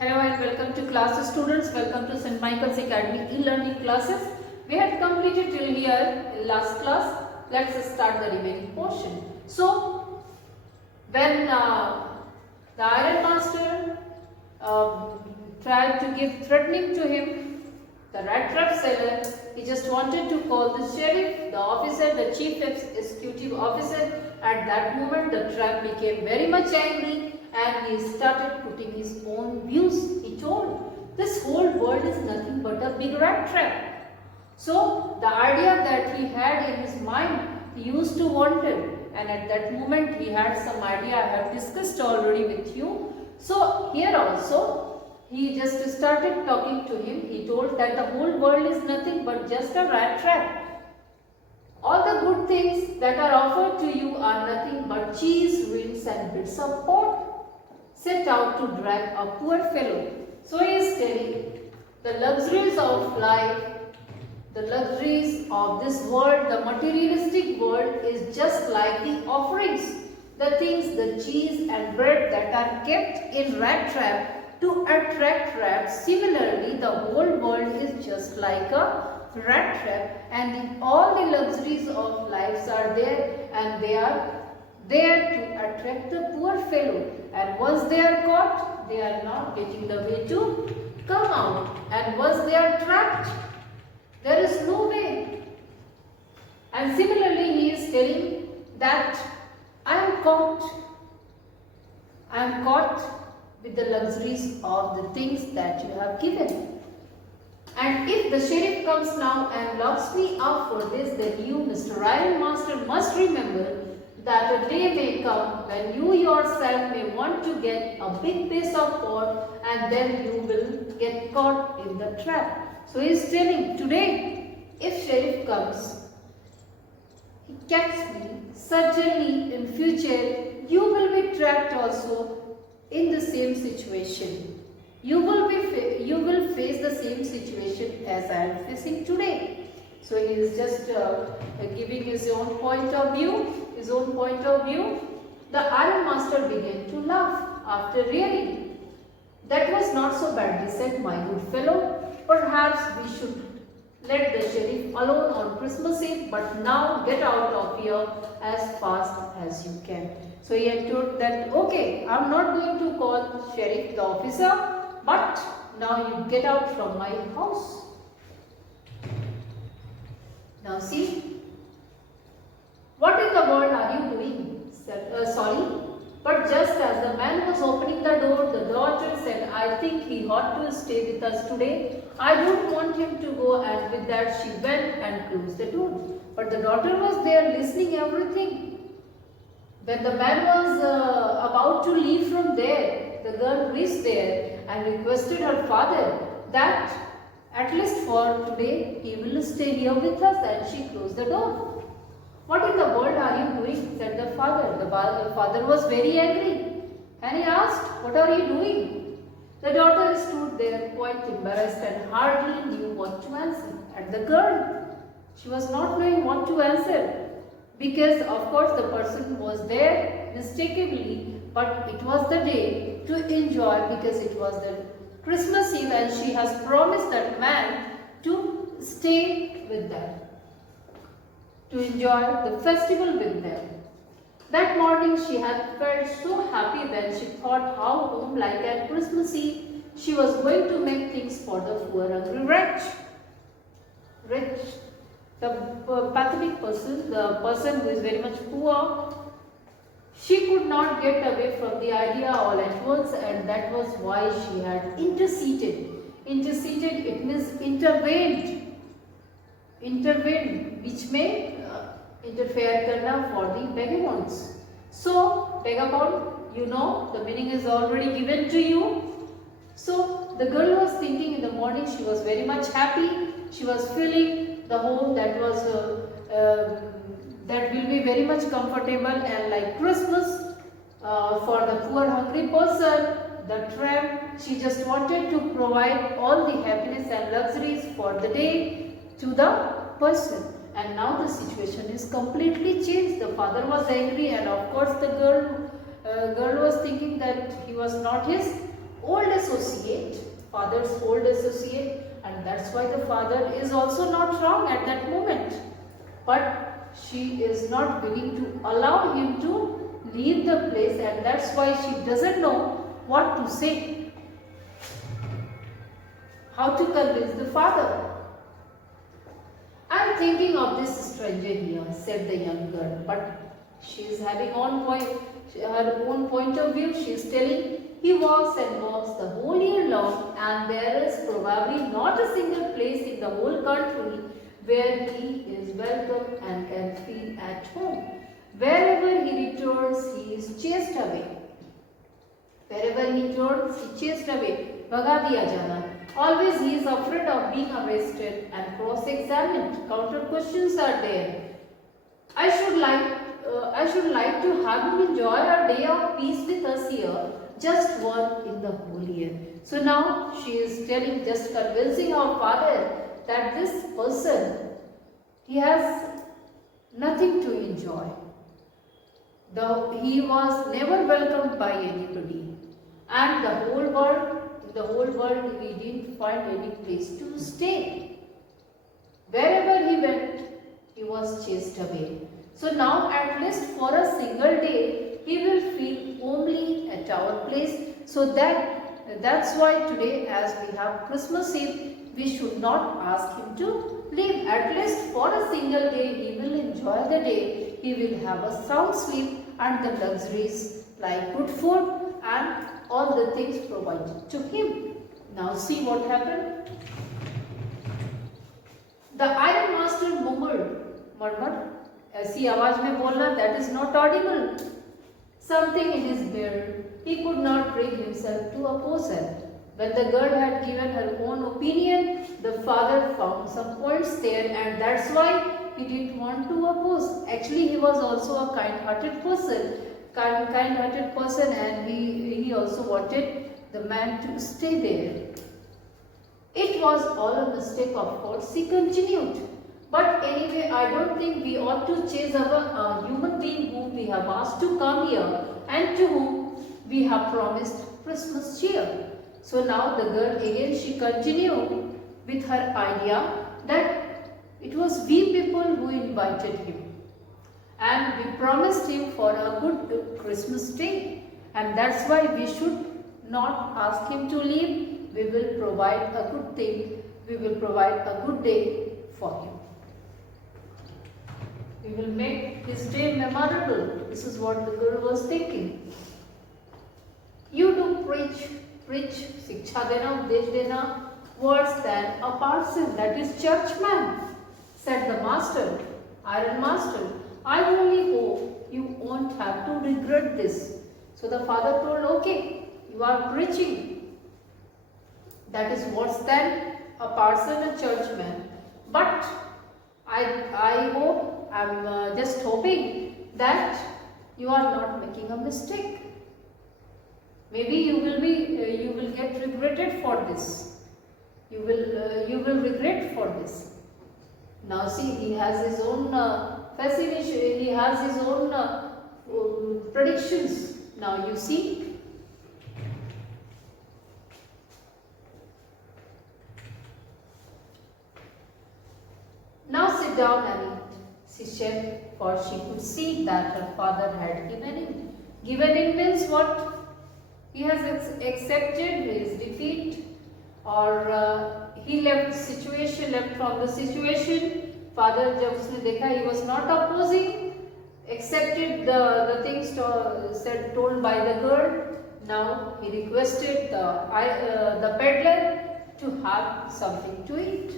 Hello and welcome to class students. Welcome to St. Michael's Academy e-learning classes. We had completed till here in last class. Let's start the remaining portion. So, when the Iron Master tried to give threatening to him, the rat trap seller, he just wanted to call the sheriff, the officer, the chief executive officer. At that moment, the trap became very much angry and he started putting his own views. He told, this whole world is nothing but a big rat trap. So, the idea that he had in his mind, he used to want it, and at that moment he had some idea I have discussed already with you. So, here also, he just started talking to him. He told that the whole world is nothing but just a rat trap. All the good things that are offered to you are nothing but cheese, rinds and bits of pot set out to drag a poor fellow. So he is telling the luxuries of life, the luxuries of this world, the materialistic world is just like the offerings, the things, the cheese and bread that are kept in rat trap to attract rats. Similarly, the whole world is just like a rat trap, and all the luxuries of lives are there, and they are there to attract the poor fellow, and once they are caught, they are not getting the way to come out, and once they are trapped, there is no way. And similarly, he is telling that I am caught with the luxuries of the things that you have given. And if the sheriff comes now and locks me up for this, then you, Mr. Iron Master, must remember that a day may come when you yourself may want to get a big piece of pot, and then you will get caught in the trap. So he is telling, today, if sheriff comes, he catches me, certainly in future you will be trapped also in the same situation. You will face the same situation as I am facing today. So he is just giving his own point of view. The Iron Master began to laugh after hearing. That was not so badly said, my good fellow. Perhaps we should let the sheriff alone on Christmas Eve, but now get out of here as fast as you can. So he had told that, okay, I am not going to call sheriff the officer, but now you get out from my house. Now see, what in the world are you doing? But just as the man was opening the door, the daughter said, I think he ought to stay with us today. I don't want him to go, and with that she went and closed the door. But the daughter was there listening everything. When the man was about to leave from there, the girl reached there and requested her father that at least for today he will stay here with us, and she closed the door. What in the world are you doing? Said the father. The father was very angry and he asked, what are you doing? The daughter stood there quite embarrassed and hardly knew what to answer. And the girl, she was not knowing what to answer, because of course the person was there mistakenly, but it was the day to enjoy because it was the Christmas Eve and she has promised that man to stay with them, to enjoy the festival with them. That morning she had felt so happy when she thought how home-like at Christmas Eve she was going to make things for the poor hungry wretch. The pathetic person, the person who is very much poor, she could not get away from the idea all at once, and that was why she had interceded. Interceded, it means intervened, which may interfere karna for the vagabonds. So, vagabond, you know, the meaning is already given to you. So, the girl was thinking in the morning, she was very much happy, she was feeling the home that was that will be very much comfortable and like Christmas for the poor hungry person, the tramp. She just wanted to provide all the happiness and luxuries for the day to the person. And now the situation is completely changed. The father was angry, and of course the girl was thinking that he was not his old associate, father's old associate, and that's why the father is also not wrong at that moment. But she is not willing to allow him to leave the place, and that's why she doesn't know what to say, how to convince the father. I am thinking of this stranger here, said the young girl, but she is having her own point of view. She is telling, he walks and walks the whole year long, and there is probably not a single place in the whole country where he is welcome and can feel at home. Wherever he returns, he is chased away. Wherever he turns, he chased away. Bhaga diya jana. Always he is afraid of being arrested and cross-examined. Counter questions are there. I should like to have him enjoy a day of peace with us here, just one in the whole year. So now she is telling, just convincing our father that this person, he has nothing to enjoy. He was never welcomed by anybody, and in the whole world, he didn't find any place to stay. Wherever he went, he was chased away. So now, at least for a single day, he will feel homely at our place. So that's why today, as we have Christmas Eve, we should not ask him to leave. At least for a single day, he will enjoy the day. He will have a sound sleep and the luxuries like good food and all the things provided to him. Now see what happened. The iron master murmured, ऐसी आवाज में बोलना, that is not audible. Something in his beard. He could not bring himself to oppose her. When the girl had given her own opinion, the father found some points there, and that's why he didn't want to oppose. Actually, he was also a kind-hearted person, and he also wanted the man to stay there. It was all a mistake, of course, he continued. But anyway, I don't think we ought to chase our human being whom we have asked to come here and to whom we have promised Christmas cheer. So now the girl again, she continued with her idea that it was we people who invited him, and we promised him for a good Christmas day, and that's why we should not ask him to leave. We will provide a good thing, we will provide a good day for him. We will make his day memorable. This is what the girl was thinking. You do preach, शिक्षा देना, उपदेश देना, worse than a parson, that is churchman, said the master, iron master. I only hope you won't have to regret this. So the father told, okay, you are preaching, that is worse than a parson, a churchman, but I hope, I'm just hoping that you are not making a mistake. Maybe you will get regretted for this. You will regret for this. Now see, he has his own fascination. He has his own predictions. Now you see. Now sit down and eat, she said, for she could see that her father had given in. Given in means what? He has accepted his defeat, or he left from the situation. Father, जब उसने देखा, he was not opposing, accepted the things told by the girl. Now he requested the peddler to have something to eat.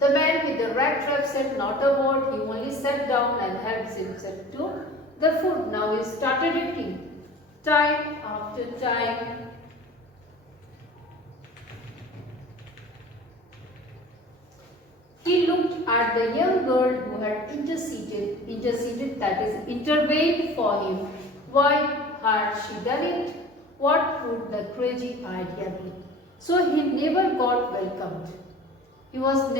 The man with the rat trap said not a word. He only sat down and helped himself to the food. Now he started eating. Time after time. He looked at the young girl who had interceded, that is, intervened for him. Why had she done it? What would the crazy idea be? So he never got welcomed. He was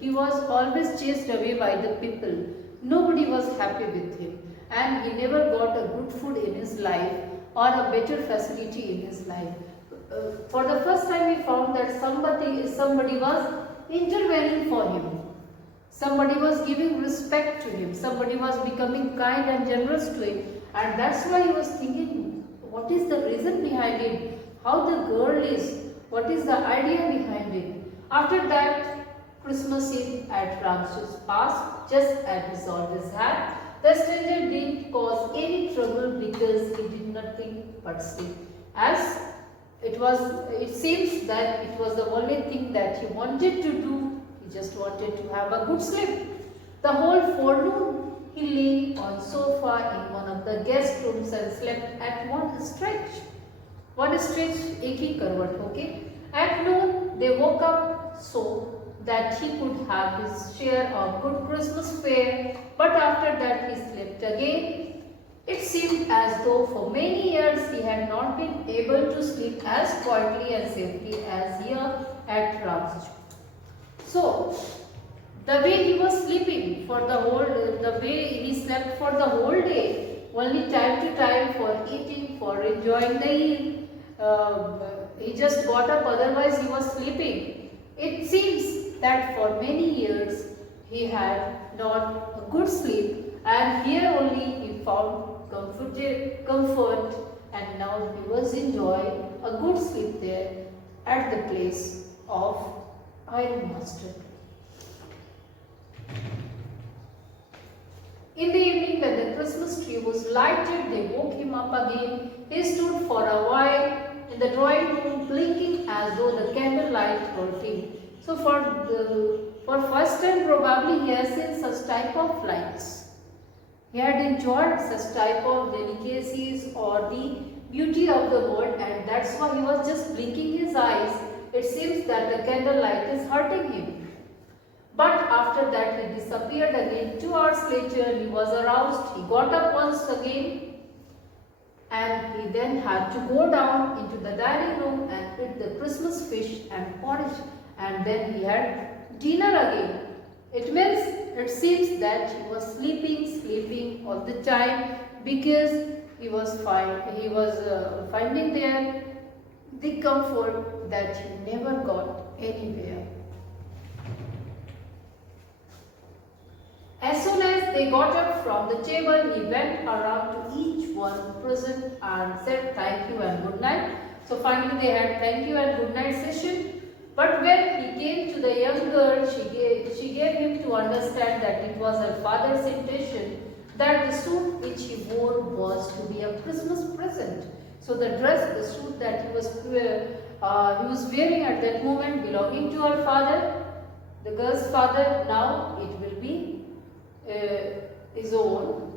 he was always chased away by the people. Nobody was happy with him. and he never got a good food in his life or a better facility in his life. For the first time he found that somebody was intervening for him. Somebody was giving respect to him. Somebody was becoming kind and generous to him. And that's why he was thinking, what is the reason behind it? How the girl is? What is the idea behind it? After that, Christmas Eve at Ramses passed just as he always had. The stranger didn't cause any trouble because he did nothing but sleep. As it seems that it was the only thing that he wanted to do. He just wanted to have a good sleep. The whole forenoon he lay on sofa in one of the guest rooms and slept at one stretch, एक ही करवट, okay? At noon they woke up so that he could have his share of good Christmas fare, but after that he slept again. It seemed as though for many years he had not been able to sleep as quietly and safely as here at Ramses. So, the way he was sleeping the way he slept for the whole day, only time to time for eating, for enjoying the meal, he just got up, otherwise he was sleeping. It seems that for many years he had not a good sleep, and here only he found comfort, and now he was enjoying a good sleep there at the place of Ironmaster. In the evening, when the Christmas tree was lighted, they woke him up again. He stood for a while in the drawing room, blinking as though the candlelight told him. So for first time probably he has seen such type of lights. He had enjoyed such type of delicacies or the beauty of the world, and that's why he was just blinking his eyes. It seems that the candlelight is hurting him. But after that he disappeared again. 2 hours later he was aroused. He got up once again, and he then had to go down into the dining room and eat the Christmas fish and porridge, and then he had dinner again. It seems that he was sleeping all the time, because he was finding there the comfort that he never got anywhere. As soon as they got up from the table, he went around to each one present and said thank you and good night. So finally they had thank you and good night session. But when he came to the young girl, she gave him to understand that it was her father's intention that the suit which he wore was to be a Christmas present. So the suit that he was wearing at that moment belonging to her father, the girl's father, now it will be his own.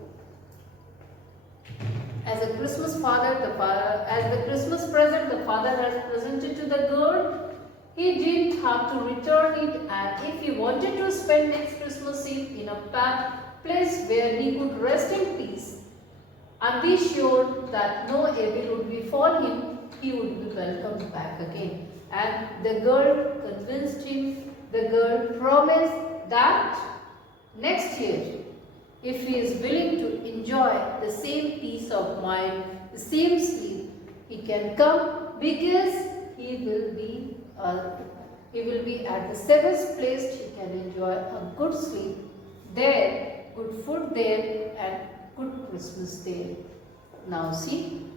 As a Christmas as the Christmas present the father has presented to the girl, he didn't have to return it, and if he wanted to spend next Christmas Eve in a place where he could rest in peace and be sure that no evil would befall him, he would be welcomed back again. And the girl convinced him, the girl promised that next year, if he is willing to enjoy the same peace of mind, the same sleep, he can come, because he will be at the seventh place. He can enjoy a good sleep there, good food there, and good Christmas there. Now see,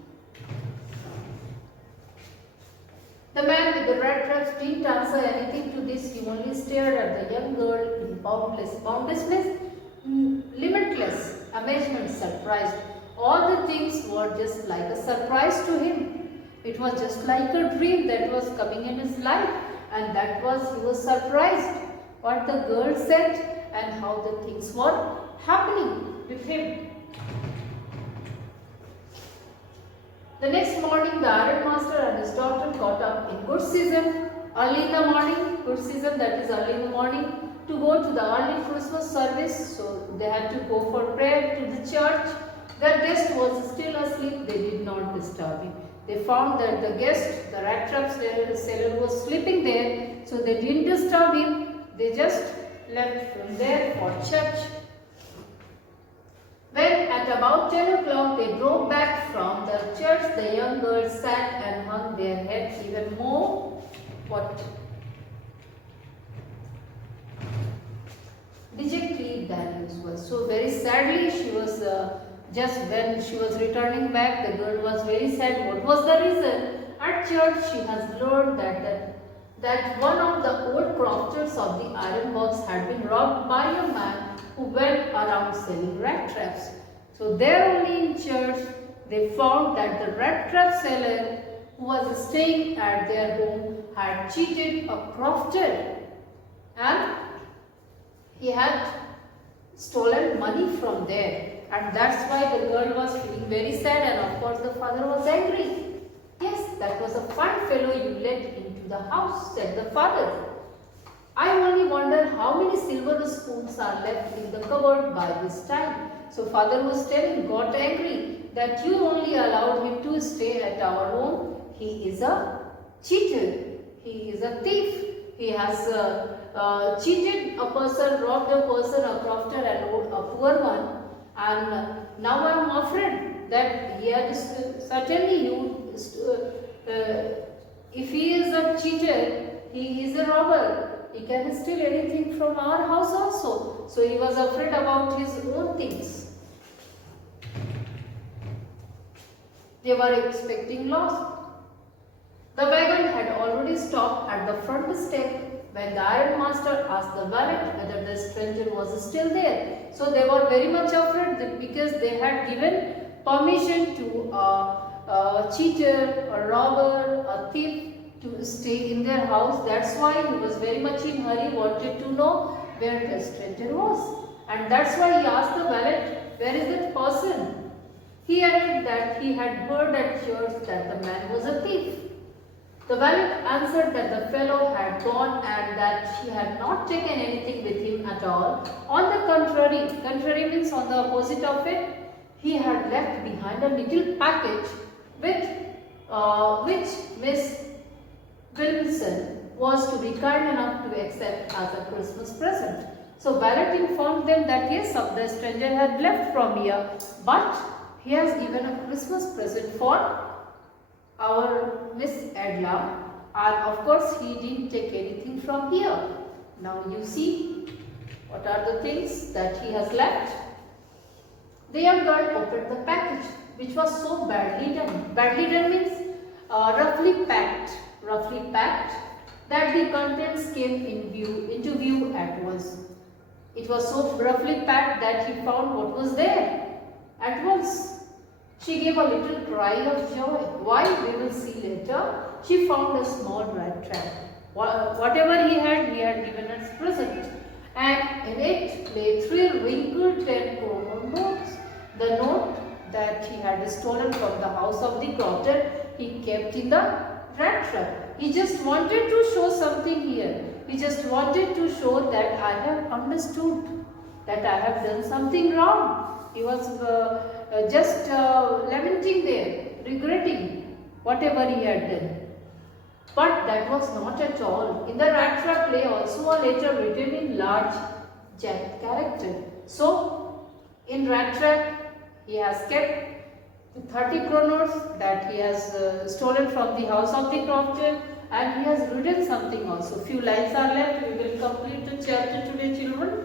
the man with the red dress didn't answer anything to this. He only stared at the young girl in boundlessness, limitless amazement, surprised. All the things were just like a surprise to him. It was just like a dream that was coming in his life, and he was surprised what the girl said and how the things were happening with him. The next morning, the ironmaster and his daughter got up in good season, early in the morning, good season, that is early in the morning, to go to the early Christmas service. So they had to go for prayer to the church. Their guest was still asleep. They did not disturb him. They found that the guest, the rat trap seller, was sleeping there, so they didn't disturb him. They just left from there for church. When at about 10 o'clock they drove back from the church, the young girls sat and hung their heads even more dejectedly than usual. So very sadly she was, just when she was returning back, the girl was very sad. What was the reason? At church she has learned that one of the old crofters of the iron box had been robbed by a man who went around selling rat traps. So there only in church they found that the rat trap seller who was staying at their home had cheated a crofter and he had stolen money from there, and that's why the girl was feeling very sad, and of course the father was angry. Yes, that was a fine fellow you let into the house, said the father. I only wonder how many silver spoons are left in the cupboard by this time. So father was got angry that you only allowed him to stay at our home. He is a cheater. He is a thief. He has cheated a person, robbed a person, a crofter, and a poor one. And now I am afraid that he had certainly you. If he is a cheater, he is a robber. He can steal anything from our house also. So he was afraid about his own things. They were expecting loss. The wagon had already stopped at the front step when the iron master asked the valet whether the stranger was still there. So they were very much afraid because they had given permission to a cheater, a robber, a thief to stay in their house. That's why he was very much in hurry, wanted to know where the stranger was. And that's why he asked the valet, where is that person? He added that he had heard at church that the man was a thief. The valet answered that the fellow had gone and that he had not taken anything with him at all. On the contrary means on the opposite of it, he had left behind a little package which Miss Wilson was to be kind enough to accept as a Christmas present. So valet informed them that yes, the stranger had left from here, but he has given a Christmas present for our Miss Edla, and of course he didn't take anything from here. Now you see what are the things that he has left. The young girl opened the package, which was so badly done. Badly done means roughly packed that the contents came into view at once. It was so roughly packed that he found what was there at once. She gave a little cry of joy. Why, we will see later. She found a small rat trap. Whatever he had given as present. And in it lay 3 wrinkled 10-kroner notes. The note that he had stolen from the house of the crofter, he kept in the rat trap. He just wanted to show something here. He just wanted to show that I have understood, that I have done something wrong. He was just lamenting there, regretting whatever he had done. But that was not at all. In the rat trap lay also a letter written in large jagged character. So, in rat trap, he has kept 30 kroners that he has stolen from the house of the crofter, and he has written something also. Few lines are left. We will complete the chapter today, children.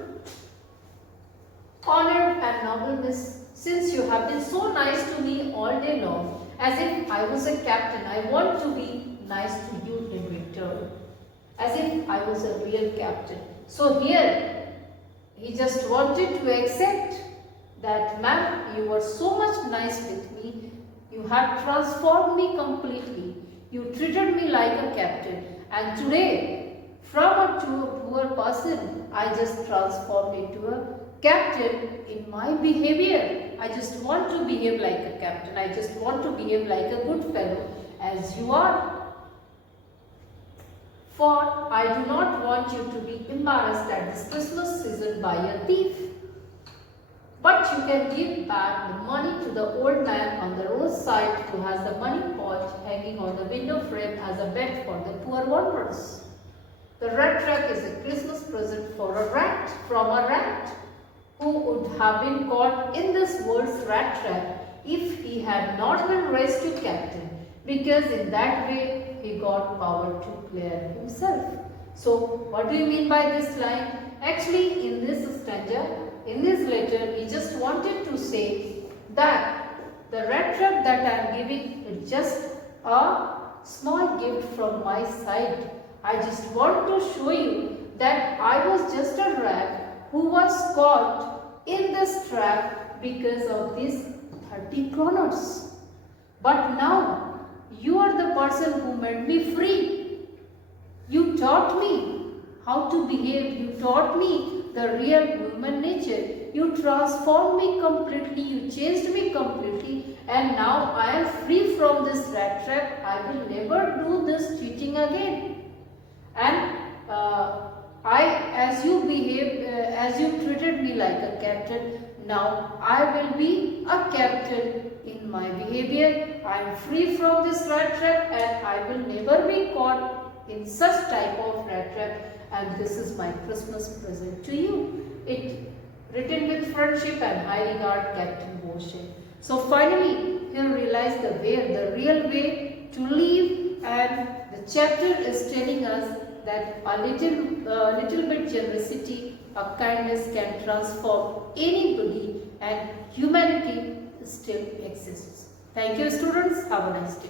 Honored and noble Miss, since you have been so nice to me all day long, as if I was a captain, I want to be nice to you in return, as if I was a real captain. So here, he just wanted to accept that, ma'am, you were so much nice with me, you have transformed me completely, you treated me like a captain, and today, from a poor person, I just transformed into a captain in my behavior. I just want to behave like a captain. I just want to behave like a good fellow as you are. For I do not want you to be embarrassed at this Christmas season by a thief. But you can give back the money to the old man on the roadside who has the money pot hanging on the window frame as a bet for the poor wanderers. The rat trap is a Christmas present for a rat, from a rat who would have been caught in this world's rat trap if he had not been raised to captain, because in that way he got power to clear himself. So what do you mean by this line? Actually, in this stanza, in this letter, he just wanted to say that the rat trap that I am giving is just a small gift from my side. I just want to show you that I was just a rat who was caught in this trap because of these 30 kronos. But now you are the person who made me free. You taught me how to behave. You taught me the real human nature. You transformed me completely. You changed me completely. And now I am free from this rat trap. I will never do this cheating again. And as you behaved, as you treated me like a captain, now I will be a captain in my behavior. I am free from this rat trap and I will never be caught in such type of rat trap. And this is my Christmas present to you. It written with friendship and high regard, Captain Boshe. So finally, he'll realize the real way to live, and the chapter is telling us that a little bit generosity, a kindness can transform anybody, and humanity still exists. Thank you, students. Have a nice day.